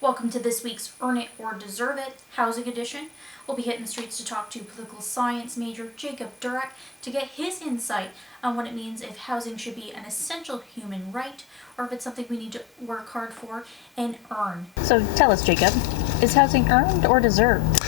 Welcome to this week's Earn It or Deserve It Housing Edition. We'll be hitting the streets to talk to political science major Jacob Durack to get his insight on what it means if housing should be an essential human right or if it's something we need to work hard for and earn. So tell us, Jacob, is housing earned or deserved?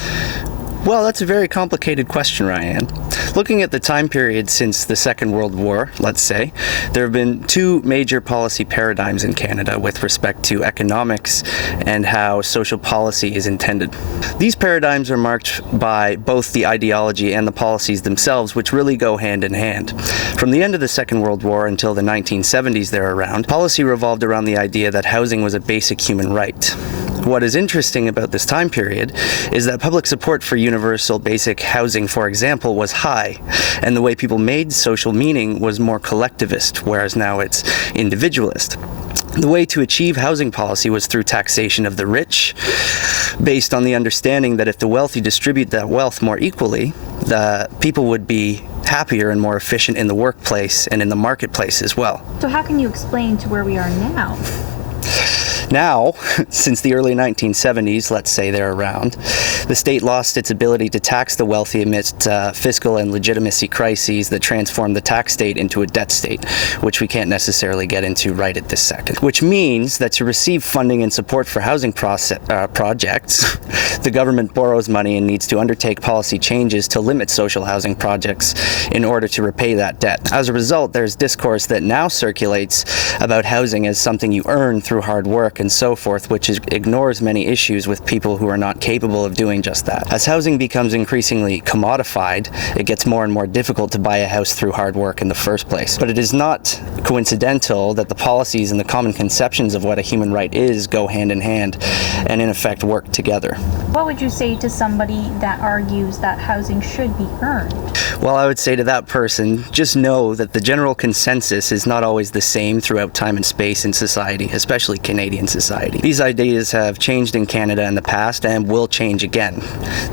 Well, that's a very complicated question, Ryan. Looking at the time period since the Second World War, let's say, there have been two major policy paradigms in Canada with respect to economics and how social policy is intended. These paradigms are marked by both the ideology and the policies themselves, which really go hand in hand. From the end of the Second World War until the 1970s therearound, policy revolved around the idea that housing was a basic human right. What is interesting about this time period is that public support for universal basic housing, for example, was high, and the way people made social meaning was more collectivist, whereas now it's individualist. The way to achieve housing policy was through taxation of the rich, based on the understanding that if the wealthy distribute that wealth more equally, the people would be happier and more efficient in the workplace and in the marketplace as well. So how can you explain to where we are now? Now, since the early 1970s, let's say they're around, the state lost its ability to tax the wealthy amidst fiscal and legitimacy crises that transformed the tax state into a debt state, which we can't necessarily get into right at this second. Which means that to receive funding and support for housing projects, the government borrows money and needs to undertake policy changes to limit social housing projects in order to repay that debt. As a result, there's discourse that now circulates about housing as something you earn through hard work and so forth, which ignores many issues with people who are not capable of doing just that. As housing becomes increasingly commodified, it gets more and more difficult to buy a house through hard work in the first place. But it is not coincidental that the policies and the common conceptions of what a human right is go hand in hand and in effect work together. What would you say to somebody that argues that housing should be earned? Well, I would say to that person, just know that the general consensus is not always the same throughout time and space in society, especially Canadian society. These ideas have changed in Canada in the past and will change again.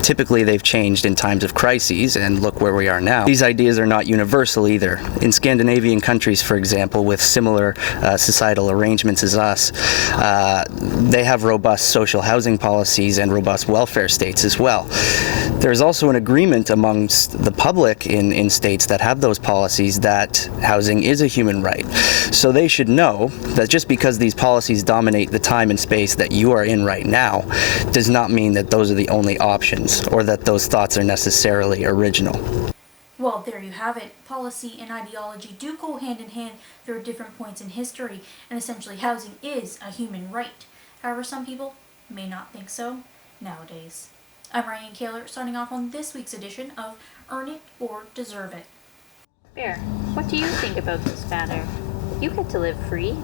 Typically, they've changed in times of crises, and look where we are now. These ideas are not universal either. In Scandinavian countries, for example, with similar societal arrangements as us, they have robust social housing policies and robust welfare states as well. There's also an agreement amongst the public in states that have those policies that housing is a human right. So they should know that just because these policies dominate the time and space that you are in right now does not mean that those are the only options or that those thoughts are necessarily original. Well, there you have it. Policy and ideology do go hand in hand through different points in history, and essentially housing is a human right. However, some people may not think so nowadays. I'm Ryan Kaler, signing off on this week's edition of Earn It or Deserve It. Bear, what do you think about this matter? You get to live free.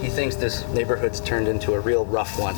He thinks this neighborhood's turned into a real rough one.